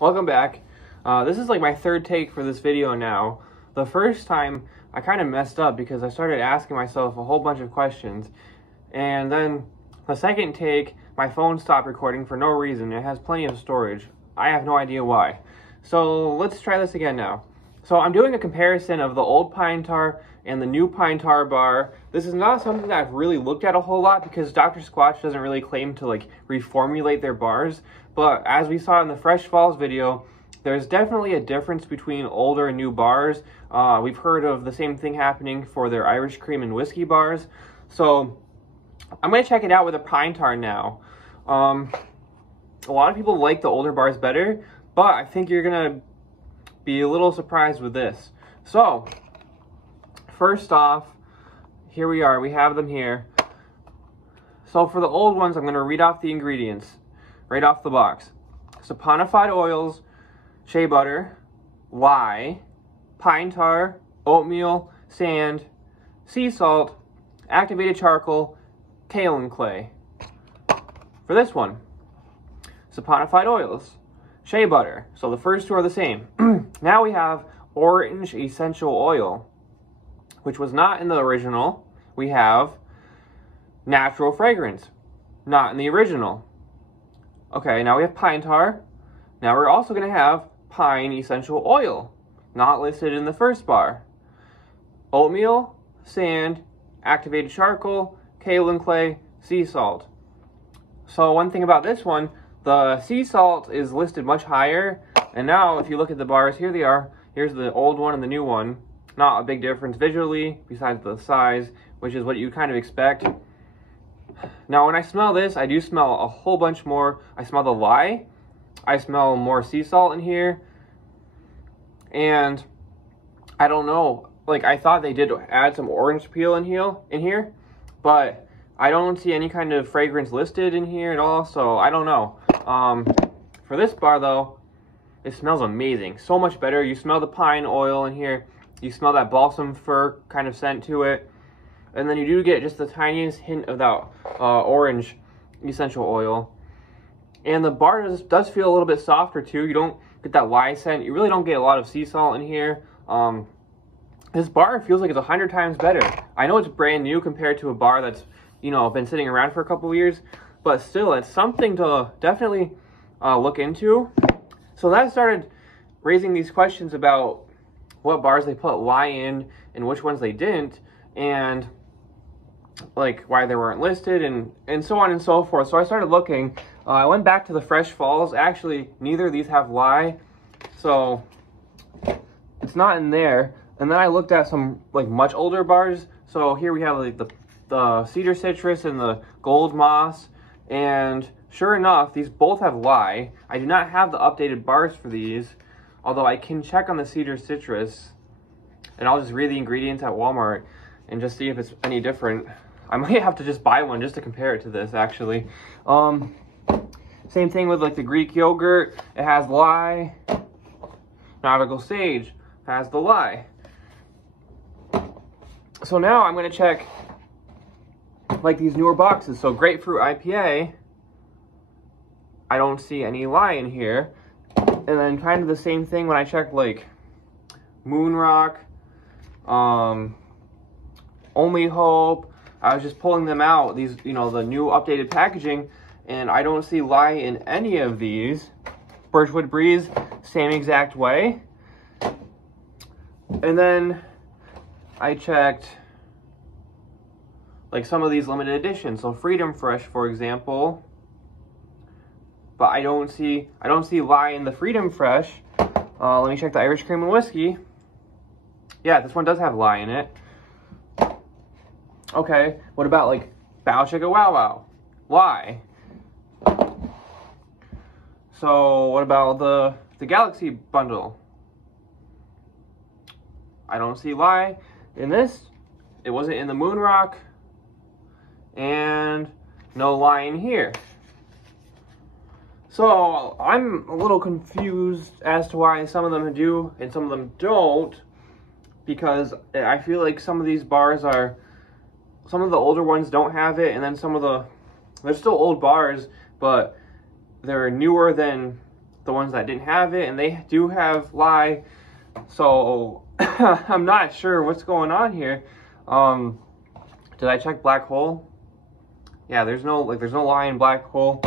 Welcome back. This is like my third take for this video now. The first time I kind of messed up because I started asking myself a whole bunch of questions, and then the second take my phone stopped recording for no reason. It has plenty of storage. I have no idea why. So let's try this again now. So I'm doing a comparison of the old pine tar and the new pine tar bar. This is not something that I've really looked at a whole lot because Dr. Squatch doesn't really claim to like reformulate their bars. But as we saw in the Fresh Falls video, there's definitely a difference between older and new bars. We've heard of the same thing happening for their Irish cream and whiskey bars. So I'm going to check it out with a pine tar now. A lot of people like the older bars better, but I think you're going to be a little surprised with this. So first off, here we are. We have them here. So for the old ones, I'm going to read off the ingredients right off the box. Saponified oils, shea butter, lye, pine tar, oatmeal, sand, sea salt, activated charcoal, kaolin clay. For this one, saponified oils, shea butter. So the first two are the same. Now we have orange essential oil, which was not in the original. We have natural fragrance, not in the original. Okay, now we have pine tar. Now we're also going to have pine essential oil, not listed in the first bar. Oatmeal, sand, activated charcoal, kaolin clay, sea salt. So one thing about this one, the sea salt is listed much higher. And now if you look at the bars, here they are. Here's the old one and the new one. Not a big difference visually, besides the size, which is what you kind of expect. Now when I smell this, I do smell a whole bunch more. I smell the lye. I smell more sea salt in here. And I don't know, like I thought they did add some orange peel in here, but I don't see any kind of fragrance listed in here at all, so I don't know. For this bar though, it smells amazing. So much better. You smell the pine oil in here. You smell that balsam fir kind of scent to it. And then you do get just the tiniest hint of that orange essential oil. And the bar does feel a little bit softer too. You don't get that lye scent. You really don't get a lot of sea salt in here. This bar feels like it's 100 times better. I know it's brand new compared to a bar that's, you know, been sitting around for a couple of years. But still, it's something to definitely look into. So that started raising these questions about what bars they put lye in and which ones they didn't. And like why they weren't listed and so on and so forth. So I started looking. I went back to the Fresh Falls. Actually, neither of these have lye, so it's not in there. And then I looked at some like much older bars. So here we have like the cedar citrus and the gold moss, and sure enough, these both have lye. I do not have the updated bars for these, although I can check on the cedar citrus, and I'll just read the ingredients at Walmart and just see if it's any different. I might have to just buy one just to compare it to this, actually. Same thing with like the Greek yogurt. It has lye. Nautical sage has the lye. So now I'm going to check like these newer boxes. So grapefruit IPA, I don't see any lye in here. And then kind of the same thing when I check like Moon Rock, Only Hope. I was just pulling them out, these, you know, the new updated packaging, and I don't see lye in any of these. Birchwood Breeze, same exact way. And then I checked like some of these limited editions. So Freedom Fresh, for example. But I don't see lye in the Freedom Fresh. Let me check the Irish Cream and Whiskey. Yeah, this one does have lye in it. Okay, what about like Bow Chicka Wow Wow? Lye. So what about the Galaxy bundle? I don't see lye in this. It wasn't in the Moon Rock. And no lye in here. So I'm a little confused as to why some of them do and some of them don't, because I feel like some of these bars are, some of the older ones don't have it, and then they're still old bars, but they're newer than the ones that didn't have it, and they do have lye. So I'm not sure what's going on here. Did I check black hole? Yeah, there's no lye in black hole.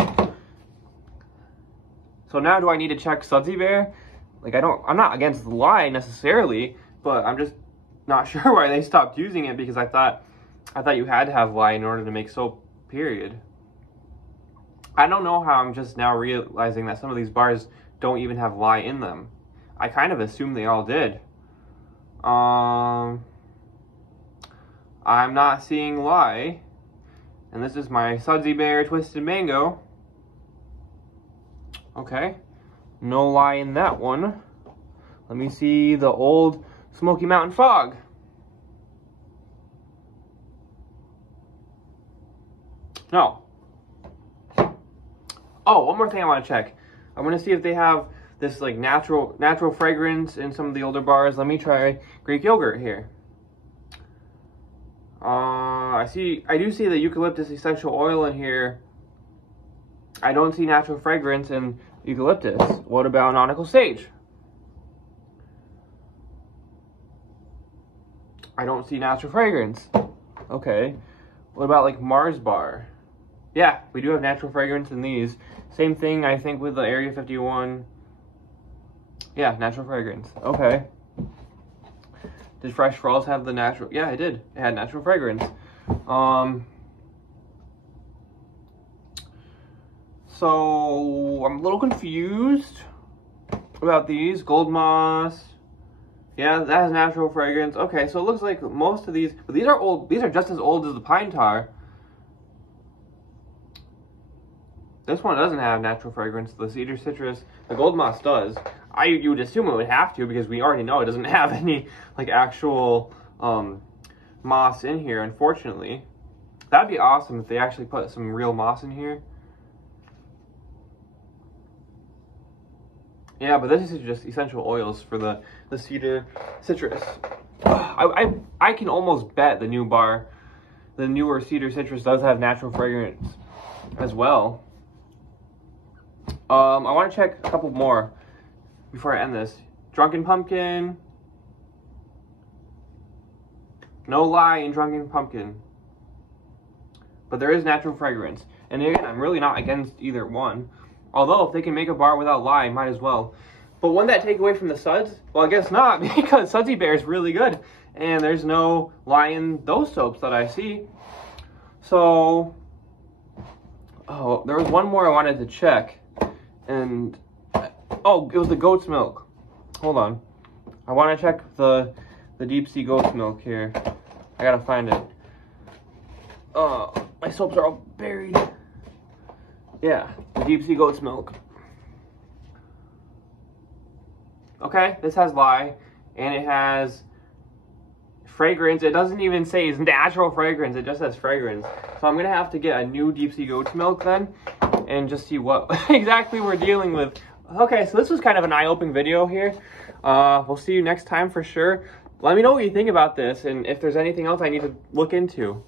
So now do I need to check Sudsy Bear? Like, I'm not against the lye necessarily, but I'm just not sure why they stopped using it, because I thought you had to have lye in order to make soap, period. I don't know how I'm just now realizing that some of these bars don't even have lye in them. I kind of assumed they all did. I'm not seeing lye. And this is my Sudsy Bear Twisted Mango. Okay. No lye in that one. Let me see the old Smoky Mountain Fog. No. Oh, one more thing I want to check. I want to see if they have this like natural fragrance in some of the older bars. Let me try Greek yogurt here. I do see the eucalyptus essential oil in here. I don't see natural fragrance in eucalyptus. What about nautical sage? I don't see natural fragrance. Okay. What about like Mars bar? Yeah, we do have natural fragrance in these. Same thing, I think, with the Area 51. Yeah, natural fragrance. Okay. Did Fresh Frawls have the natural? Yeah, it did. It had natural fragrance. So I'm a little confused about these. Gold Moss. Yeah, that has natural fragrance. Okay, so it looks like most of these, but these are old. These are just as old as the pine tar. This one doesn't have natural fragrance. The cedar citrus, the gold moss does. You would assume it would have to, because we already know it doesn't have any like actual moss in here, unfortunately. That'd be awesome if they actually put some real moss in here. Yeah, but this is just essential oils for the cedar citrus. I can almost bet the newer cedar citrus does have natural fragrance as well. I want to check a couple more before I end this. Drunken Pumpkin. No lye in Drunken Pumpkin. But there is natural fragrance. And again, I'm really not against either one. Although, if they can make a bar without lye, might as well. But wouldn't that take away from the suds? Well, I guess not, because Sudsy Bear is really good. And there's no lye in those soaps that I see. So, oh, there was one more I wanted to check. And, oh, it was the goat's milk. Hold on. I want to check the deep sea goat's milk here. I gotta find it. My soaps are all buried. Yeah, the deep sea goat's milk. Okay, this has lye, and it has fragrance. It doesn't even say it's natural fragrance, it just says fragrance. So I'm gonna have to get a new deep sea goat's milk then, and just see what exactly we're dealing with. Okay, so this was kind of an eye-opening video here. We'll see you next time for sure. Let me know what you think about this, and if there's anything else I need to look into.